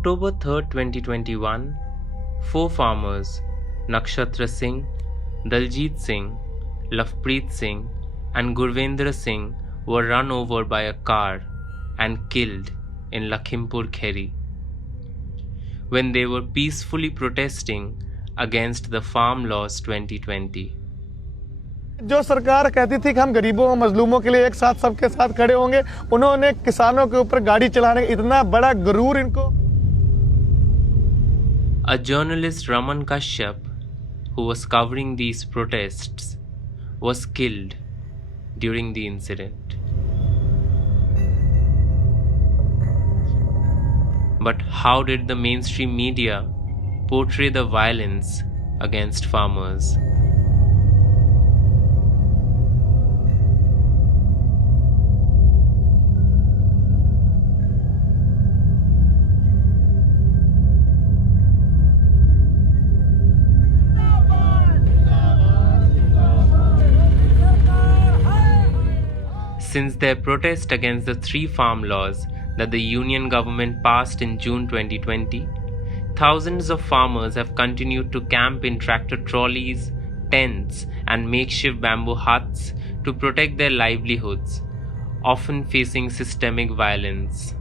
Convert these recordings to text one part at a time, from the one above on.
October 3rd, 2021, 4 farmers, Nakshatra Singh, Daljit Singh, Lovepreet Singh, and Gurvendra Singh were run over by a car and killed in Lakhimpur Kheri when they were peacefully protesting against the Farm Laws 2020. जो सरकार कहती थी कि हम गरीबों और मजलूमों के लिए एक साथ सबके साथ खड़े होंगे, उन्होंने किसानों के ऊपर गाड़ी चलाने का इतना बड़ा गुरूर इनको। A journalist, Raman Kashyap, who was covering these protests, was killed during the incident. But how did the mainstream media portray the violence against farmers? Since their protest against the 3 farm laws that the union government passed in June 2020, thousands of farmers have continued to camp in tractor trolleys, tents, and makeshift bamboo huts to protect their livelihoods, often facing systemic violence.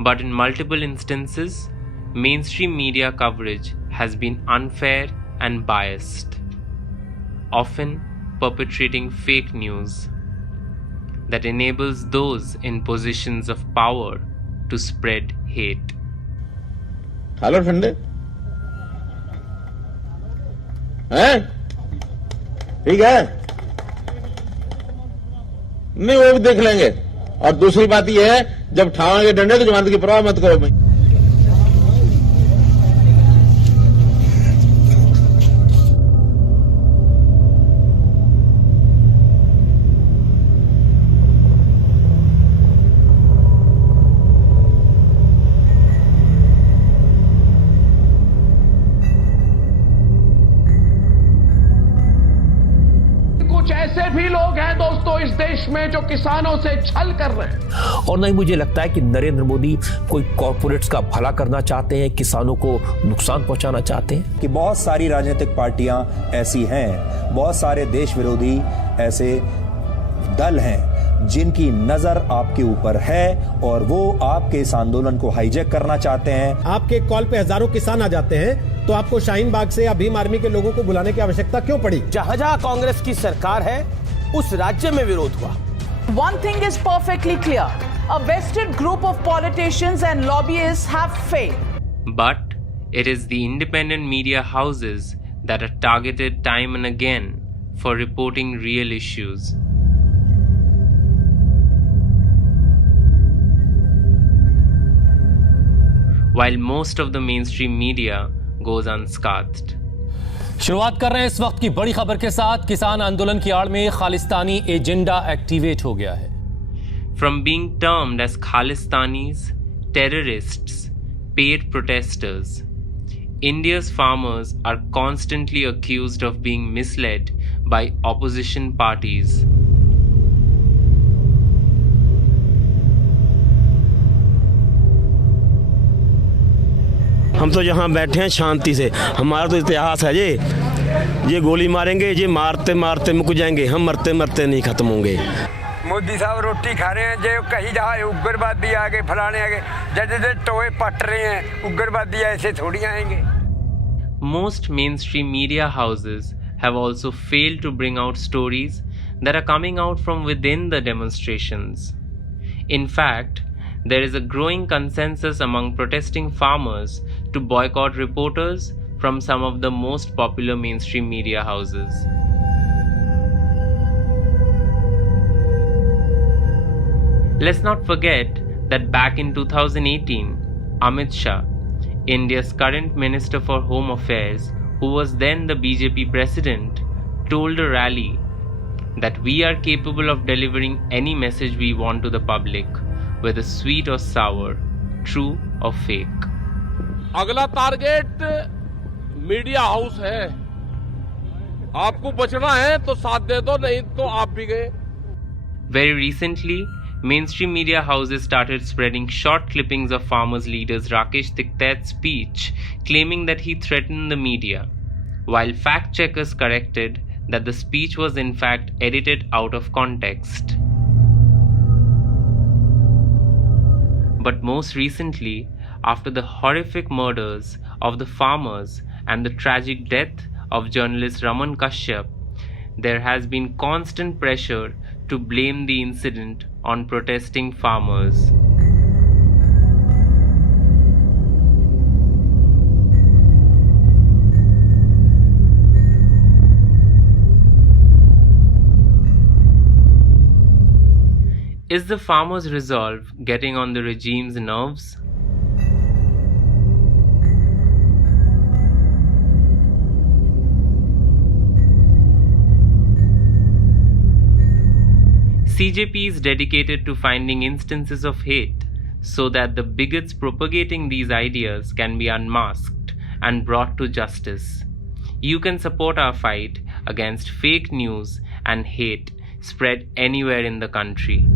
But in multiple instances, mainstream media coverage has been unfair and biased, often perpetrating fake news that enables those in positions of power to spread hate. Hello ठंडे हैं? ठीक है, नहीं वो भी देख लेंगे। और दूसरी बात यह है, जब ठावांगे डंडे तो जमानत की परवाह मत करो भाई। ऐसे भी लोग हैं दोस्तों इस देश में जो किसानों से छल कर रहे हैं। और नहीं मुझे लगता है कि नरेंद्र मोदी कोई कॉर्पोरेट्स का भला करना चाहते हैं, किसानों को नुकसान पहुंचाना चाहते हैं। कि बहुत सारी राजनीतिक पार्टियां ऐसी हैं, बहुत सारे देश विरोधी ऐसे दल हैं जिनकी नजर आपके ऊपर है और वो आपके इस आंदोलन को हाईजैक करना चाहते हैं। आपके कॉल पे हजारों किसान आ जाते हैं तो आपको शाहीन बाग से या भीम आर्मी के लोगों को बुलाने की आवश्यकता क्यों पड़ी? जहां कांग्रेस की सरकार है उस राज्य में विरोध हुआ। One thing is perfectly clear. A vested group of politicians and lobbyists have failed. But it is the independent media houses that are targeted time and again for reporting real issues. While most of the mainstream media goes unscathed. शुरुआत कर रहे हैं इस वक्त की बड़ी खबर के साथ। किसान आंदोलन की आड़ में खालिस्तानी एजेंडा एक्टिवेट हो गया है। From being termed as Khalistanis, terrorists, paid protesters, India's farmers are constantly accused of being misled by opposition parties. हम तो यहाँ बैठे हैं शांति से, हमारा तो इतिहास है ये गोली मारेंगे, ये मारते मारते मुक जाएंगे, हम मरते मरते नहीं खत्म होंगे। मोदी साहब रोटी खा रहे हैं, जो कहीं जहाँ उग्रवादी आ गए, फलाने आ गए, जैसे टोए पट रहे हैं, उग्रवादी ऐसे थोड़ी आएंगे। Most mainstream media houses have also failed to bring out stories that are coming out from within the demonstrations. In fact, there is a growing consensus among protesting farmers to boycott reporters from some of the most popular mainstream media houses. Let's not forget that back in 2018, Amit Shah, India's current Minister for Home Affairs, who was then the BJP president, told a rally that we are capable of delivering any message we want to the public, whether sweet or sour, true or fake. अगला target media house है। आपको बचना है तो साथ दे दो, नहीं तो आप भी गए। Very recently, mainstream media houses started spreading short clippings of farmers' leaders Rakesh Tiktait's speech, claiming that he threatened the media, while fact-checkers corrected that the speech was in fact edited out of context. But most recently, after the horrific murders of the farmers and the tragic death of journalist Raman Kashyap, there has been constant pressure to blame the incident on protesting farmers. Is the farmers' resolve getting on the regime's nerves? CJP is dedicated to finding instances of hate so that the bigots propagating these ideas can be unmasked and brought to justice. You can support our fight against fake news and hate spread anywhere in the country.